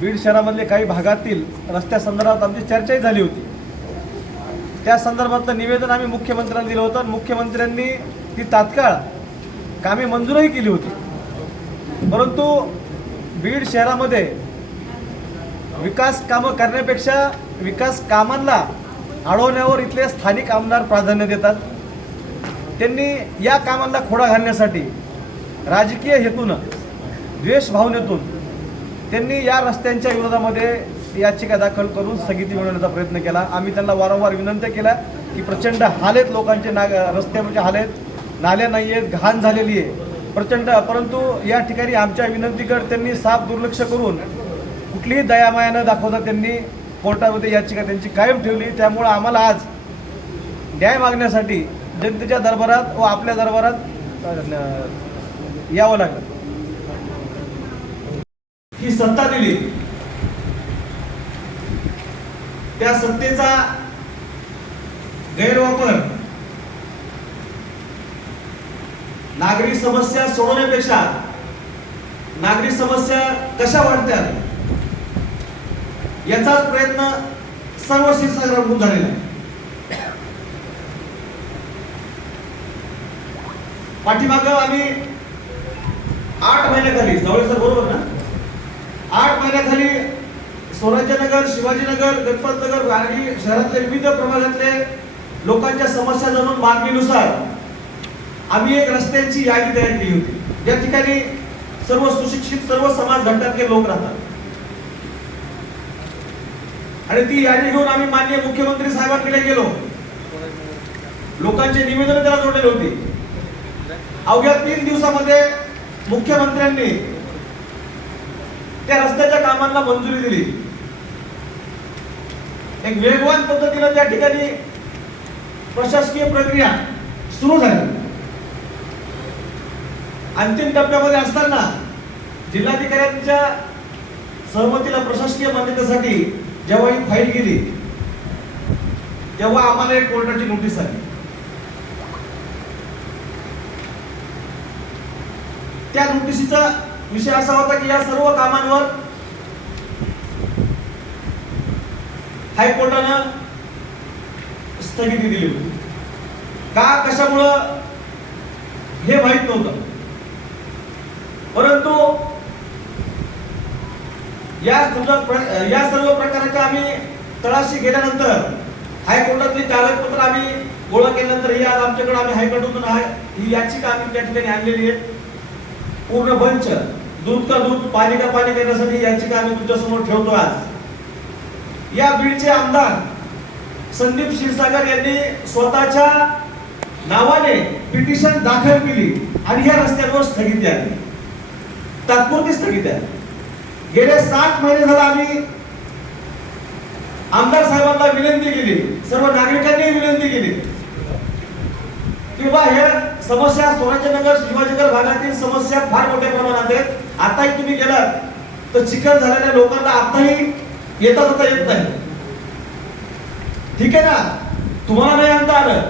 बीड शहरामधले काही भागातील रस्त्यासंदर्भात आमची चर्चाही झाली होती. त्या संदर्भातलं निवेदन आम्ही मुख्यमंत्र्यांना दिलं होतं आणि मुख्यमंत्र्यांनी ती तात्काळ कामे मंजूरही केली होती. परंतु बीड शहरामध्ये विकास कामं करण्यापेक्षा विकास कामांना अडवण्यावर इथले स्थानिक आमदार प्राधान्य देतात. त्यांनी या कामांना खोडा घालण्यासाठी राजकीय हेतूनं द्वेष भावनेतून त्यांनी या रस्त्यांच्या विरोधामध्ये याचिका दाखल करून स्थगिती मिळवण्याचा प्रयत्न केला. आम्ही त्यांना वारंवार विनंती केला की प्रचंड हालेत लोकांचे नाग रस्त्याचे हालेत नाल्या नाही आहेत घाण झालेली आहे. प्रचंड परंतु या ठिकाणी आमच्या विनंतीकडे त्यांनी साफ दुर्लक्ष करून कुठलीही दयामाया न दाखवता त्यांनी कोर्टामध्ये याचिका त्यांची कायम ठेवली. त्यामुळं आम्हाला आज न्याय मागण्यासाठी जनतेच्या दरबारात व आपल्या दरबारात यावं लागलं. ही सत्ता दिली. त्या सत्तेचा गैरवापर नागरी समस्या सोडवण्यापेक्षा नागरी समस्या कशा वाढत्यात याचाच प्रयत्न सर्व क्षीरसागराकडून झालेला आहे. आम्ही आठ महिन्याखाली जवळ सर बरोबर ना? आठ महिन्याखाली स्वराज्यनगर शिवाजीनगर गणपतनगर आणि शहरातले विविध प्रभागातले लोकांच्या समस्या जाणून मागणीनुसार आम्ही एक रस्त्यांची यादी तयार केली होती. ज्या ठिकाणी सर्व सुशिक्षित सर्व समाज घटकातले लोक राहतात. आणि ती यादी घेऊन आम्ही माननीय मुख्यमंत्री साहेबांकडे गेलो. लोकांचे निवेदन त्याला जोडलेले होते. अवघ्या तीन दिवसामध्ये मुख्यमंत्र्यांनी त्या रस्त्याच्या कामांना मंजुरी दिली. एक वेगवान पद्धतीनं त्या ठिकाणी प्रशासकीय प्रक्रिया सुरू झाली. अंतिम टप्प्यामध्ये असताना जिल्हाधिकाऱ्यांच्या सहमतीला प्रशासकीय मान्यतेसाठी जेव्हा ही फाईल गेली तेव्हा आम्हाला एक कोर्टाची नोटीस आली. त्या नोटिसीचा विषय असा होता की या सर्व कामांवर हायकोर्टानं स्थगिती दिली होती. का कशामुळं? हे माहीत नव्हतं. परंतु या समजा या सर्व प्रकाराच्या आम्ही तळाशी गेल्यानंतर हायकोर्टातली कागदपत्र आम्ही गोळा केल्यानंतर ही आज आमच्याकडे आम्ही हायकोर्टातून आहे. ही याचिका आम्ही त्या ठिकाणी आणलेली आहे. पूर्ण बंच दूध का दूध पाणी का पाणी करण्यासाठी याचिका आम्ही तुमच्यासमोर ठेवतो आज. या बीडचे आमदार संदीप क्षीरसागर यांनी स्वतःच्या नावाने पिटिशन दाखल केली आणि या रस्त्यांवर स्थगिती आली तात्पुरती स्थगिती आली गेले सात महिने झाला आम्ही आमदार साहेबांना विनंती केली. सर्व नागरिकांनी विनंती केली. किंवा हे समस्या स्वराज्यनगर शिवाजीनगर भागातील समस्या फार मोठ्या प्रमाणात आहेत. आताही तुम्ही गेलात तर चिखल झालेल्या लोकांना आताही येता जाता येत नाही. ठीक आहे ना? तुम्हाला नाही आणता आलं.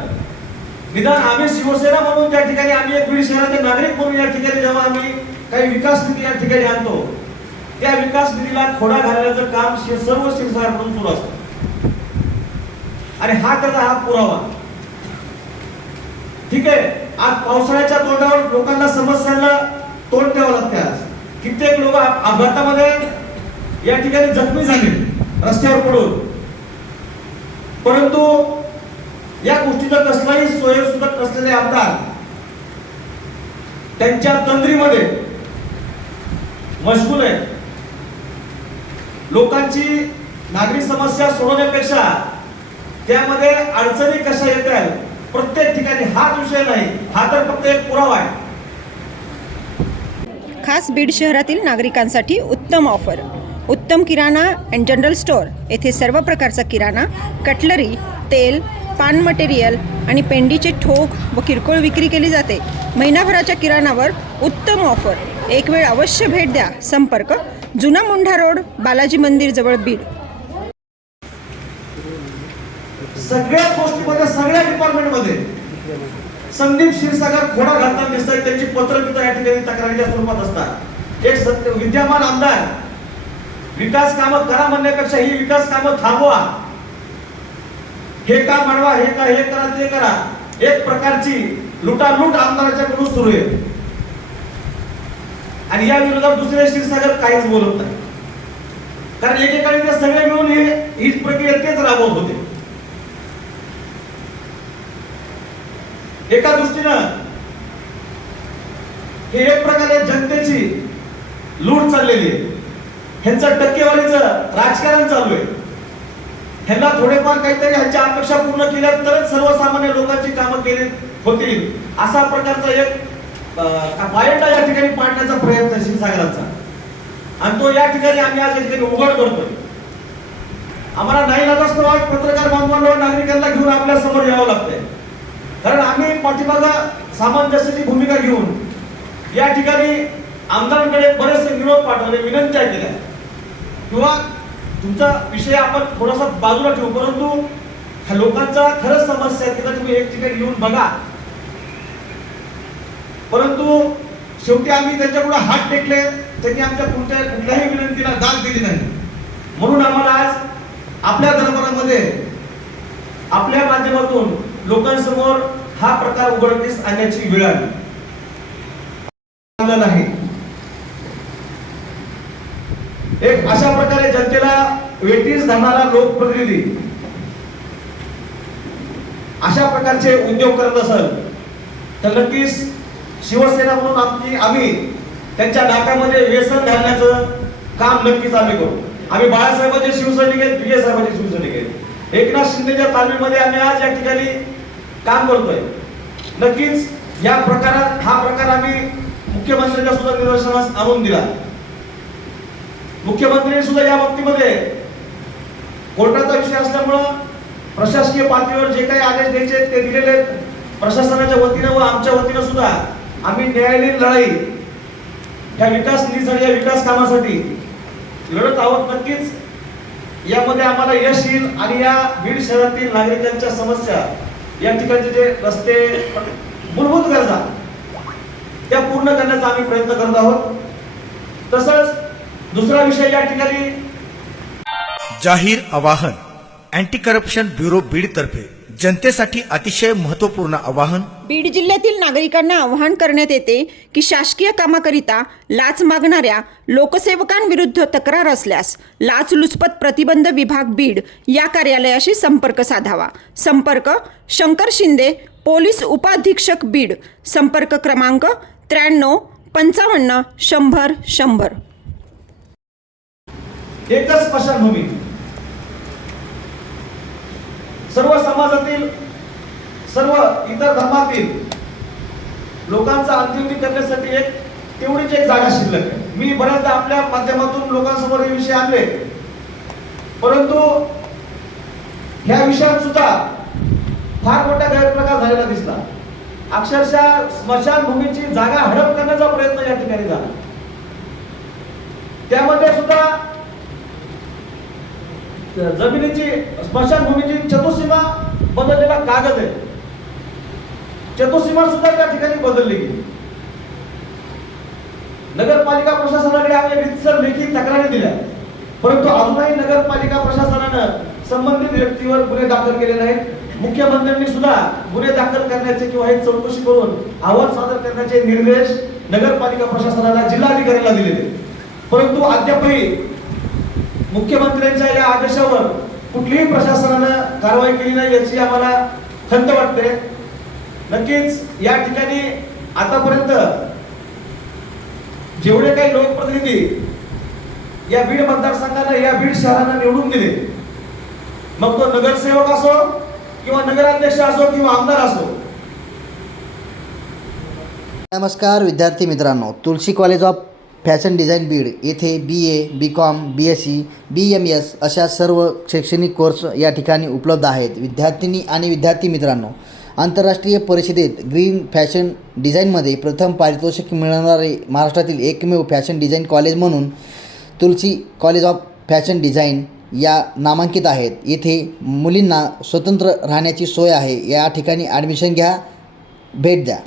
निदान आम्ही शिवसेना म्हणून त्या ठिकाणी आम्ही एक बीड शहराचे नागरिक म्हणून या ठिकाणी जेव्हा आम्ही काही विकास निधी या ठिकाणी आणतो त्या विकास निधीला खोडा घालण्याचं काम सर्व शिवसेना म्हणून सुरू असतं. आणि हा त्याचा हा पुरावा. ठीक आहे? आज पावसाळ्याच्या तोंडावर लोकांना समस्यांना तोंड द्यावं लागते आज. कित्येक लोक अपघातामध्ये या ठिकाणी जखमी झाले रस्त्यावर पडून. परंतु या गोष्टीचा कसलाही सोयसुद्धा नसलेले आमदार त्यांच्या तंद्रीमध्ये मशगूल आहे लोकांची नागरी समस्या सोडवण्यापेक्षा त्यामध्ये अडचणी कशा येतात प्रत्येक ठिकाणी हाच विषय नाही हा तर फक्त एक पुरावा आहे. खास बीड शहरातील नागरिकांसाठी उत्तम ऑफर. उत्तम किराणा अँड जनरल स्टोअर येथे सर्व प्रकारचा किराणा कटलरी तेल पान मटेरियल आणि पेंडीचे ठोक व किरकोळ विक्री केली जाते. महिनाभराच्या किराणावर उत्तम ऑफर. एक वेळ अवश्य भेट द्या. संपर्क जुना मुंढा रोड बालाजी मंदिर जवळ बीड. सगळ्या गोष्टीमध्ये सगळ्या डिपार्टमेंटमध्ये संदीप क्षीरसागर खोडा घालताना दिसतात त्यांची पत्र या ठिकाणी तक्रारीच्या स्वरूपात असतात. एक सत्य विद्यमान आमदार विकास कामं करा म्हणण्यापेक्षा ही विकास कामं थांबवा. हे का म्हणवा हे का हे करा ते करा. एक प्रकारची लुटालूट आमदाराच्याकडून सुरू आहे. आणि या विरोधात दुसरे क्षीरसागर काहीच बोलत नाही. कारण एकेकाळी ते सगळे मिळून हे ही प्रक्रिया तेच राबवत होते एका दृष्टीनं हे एक प्रकारे जनतेची लूट चाललेली आहे. ह्यांचं टक्केवारीचं राजकारण चालू आहे. ह्यांना थोडेफार काहीतरी ह्यांच्या अपेक्षा पूर्ण केल्या तरच सर्वसामान्य लोकांची कामं केली होतील असा प्रकारचा एक बायोटा या ठिकाणी पाडण्याचा प्रयत्न शिवसागरांचा आणि तो या ठिकाणी आम्ही आज या ठिकाणी उघड करतोय. आम्हाला नाही लागत आज पत्रकार बांधवांना नागरिकांना घेऊन आपल्यासमोर यावं लागतंय. कारण आम्ही पाठीमागा सामंजस्याची भूमिका घेऊन या ठिकाणी आमदारांकडे बरेचसे निरोप पाठवले विनंत्या केल्या. किंवा तुमचा विषय आपण थोडासा बाजूला ठेवू परंतु ह्या लोकांचा खरंच समस्या आहे तिला तुम्ही एक ठिकाणी येऊन बघा. परंतु शेवटी आम्ही त्यांच्याकडे हात टेकले त्यांनी आमच्या कुठल्या कुठल्याही विनंतीला दाद दिली नाही. म्हणून आम्हाला आज आपल्या दरबारामध्ये आपल्या माध्यमातून लोकांसमोर हा प्रकार उघडकीस आणण्याची वेळ आली. नाही एक अशा प्रकारे जनतेला वेटीस धरणारा लोकप्रतिनिधी अशा प्रकारचे उद्योग करत असेल तर नक्कीच शिवसेना म्हणून आमची आम्ही त्यांच्या नाकामध्ये व्यसन घालण्याचं काम नक्कीच आम्ही करू. आम्ही बाळासाहेबांचे शिवसैनिक आहेत विजय साहेबांचे शिवसैनिक आहेत. एकनाथ शिंदेच्या तालमीमध्ये आम्ही आज या ठिकाणी काम करतोय. नक्कीच या प्रकारात हा प्रकार आम्ही मुख्यमंत्र्यांच्या सुद्धा निदर्शनास आणून दिला मुख्यमंत्री सुद्धा या बाबतीमध्ये कोर्टाचा विषय असल्यामुळं प्रशासकीय पातळीवर जे काही आदेश द्यायचे ते दिलेले आहेत. प्रशासनाच्या वतीनं व आमच्या वतीनं सुद्धा आम्ही न्यायालयीन लढाई ह्या विकास निधीसाठी या विकास कामासाठी लढत आहोत नक्कीच यामध्ये आम्हाला यश येईल आणि या बीड शहरातील नागरिकांच्या समस्या या ठिकाणचे जे रस्ते मूलभूत गरजा त्या पूर्ण करण्याचा आम्ही प्रयत्न करत आहोत. तसंच दुसरा विषय या ठिकाणी जाहीर आवाहन अँटी करप्शन ब्युरो बीडतर्फे. जनतेसाठी अतिशय महत्त्वपूर्ण आवाहन. बीड जिल्ह्यातील नागरिकांना आवाहन करण्यात येते की शासकीय कामाकरिता लाच मागणाऱ्या लोकसेवकांविरुद्ध तक्रार असल्यास लाचलुचपत प्रतिबंध विभाग बीड या कार्यालयाशी संपर्क साधावा. संपर्क शंकर शिंदे पोलीस उपाधीक्षक बीड. संपर्क क्रमांक त्र्याण्णव पंचावन्न शंभर शंभर. एकच स्मशानभूमी. सर्व समाजातील सर्व इतर धर्मातील लोकांचा अंतिमती करण्यासाठी एक तेवढीच एक जागा शिल्लक आहे. मी बऱ्याचदा आपल्या माध्यमातून लोकांसमोर हे विषय आणले. परंतु ह्या विषयात सुद्धा फार मोठा गैरप्रकार झालेला दिसला. अक्षरशः स्मशानभूमीची जागा हडप करण्याचा प्रयत्न या ठिकाणी झाला. त्यामध्ये सुद्धा जमिनीची स्मशानभूमीची चतुसीमा बदललेला कागद आहे. चतुसीमा सुद्धा त्या ठिकाणी बदलली गेली. नगरपालिका प्रशासनाकडे आम्ही रितसर लेखी तक्रारी दिल्या. परंतु अजूनही नगरपालिका प्रशासनानं संबंधित व्यक्तीवर गुन्हे दाखल केले नाहीत. मुख्यमंत्र्यांनी सुद्धा गुन्हे दाखल करण्याचे किंवा एक चौकशी करून अहवाल सादर करण्याचे निर्देश नगरपालिका प्रशासनाला जिल्हाधिकाऱ्याला दिलेले. परंतु अद्यापही मुख्यमंत्र्यांच्या या आदेशावर कुठलीही प्रशासनानं कारवाई केली नाही याची आम्हाला खंत वाटते. नक्कीच या ठिकाणी आतापर्यंत जेवढे काही लोकप्रतिनिधी या बीड मतदारसंघाला या बीड शहरांना निवडून दिले मग तो नगरसेवक असो किंवा नगराध्यक्ष असो किंवा आमदार असो. नमस्कार विद्यार्थी मित्रांनो. Tulsi college of fashion design Beed येथे B A B Com B S C B M S अशा सर्व शैक्षणिक कोर्स या ठिकाणी उपलब्ध आहेत. विद्यार्थिनी आणि विद्यार्थी मित्रांनो आंतरराष्ट्रीय परिषदेत ग्रीन फॅशन डिझाईनमध्ये प्रथम पारितोषिक मिळवणारे महाराष्ट्रातील एकमेव फॅशन डिझाईन कॉलेज म्हणून Tulsi college of fashion design या नामांकित आहेत. येथे मुलींना स्वतंत्र राहण्याची सोय आहे. या ठिकाणी ॲडमिशन घ्या भेट द्या.